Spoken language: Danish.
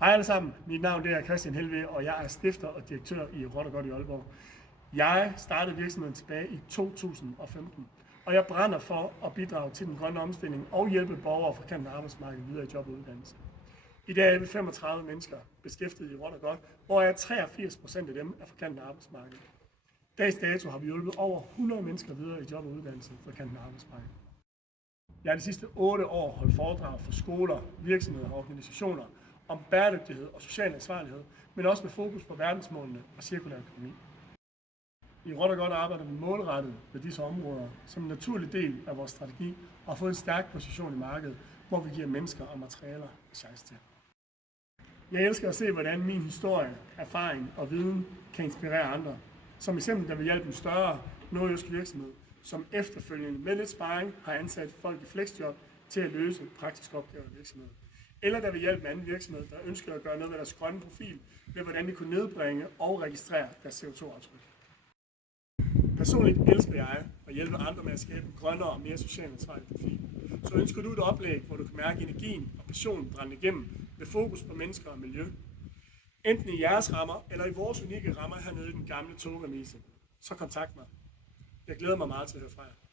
Hej alle sammen, mit navn er Christian Helve, og jeg er stifter og direktør i Råt og Godt i Aalborg. Jeg startede virksomheden tilbage i 2015, og jeg brænder for at bidrage til den grønne omstilling og hjælpe borgere fra kanten af arbejdsmarkedet videre i job og uddannelse. I dag er vi 35 mennesker beskæftiget i Råt og Godt, hvor 83% af dem er fra kanten af arbejdsmarkedet. Dags dato har vi hjulpet over 100 mennesker videre i job og uddannelse fra kanten af arbejdsmarkedet. Jeg har de sidste 8 år holdt foredrag for skoler, virksomheder og organisationer om bæredygtighed og social ansvarlighed, men også med fokus på verdensmålene og cirkulær økonomi. I Råt og Godt arbejder vi målrettet med disse områder som en naturlig del af vores strategi og har fået en stærk position i markedet, hvor vi giver mennesker og materialer chance til. Jeg elsker at se, hvordan min historie, erfaring og viden kan inspirere andre. Som eksempel, der vil hjælpe en større nordjysk virksomhed, som efterfølgende med lidt sparring har ansat folk i flexjob til at løse praktiske opgaver i virksomheden. Eller der vil hjælpe en anden virksomhed, der ønsker at gøre noget ved deres grønne profil, ved hvordan de kunne nedbringe og registrere deres CO2-aftryk. Personligt elsker jeg at hjælpe andre med at skabe en grønnere og mere socialt ansvarlig profil. Så ønsker du et oplæg, hvor du kan mærke energien og passionen brænde igennem med fokus på mennesker og miljø. Enten i jeres rammer eller i vores unikke rammer hernede i den gamle togremise. Så kontakt mig. Jeg glæder mig meget til at høre fra jer.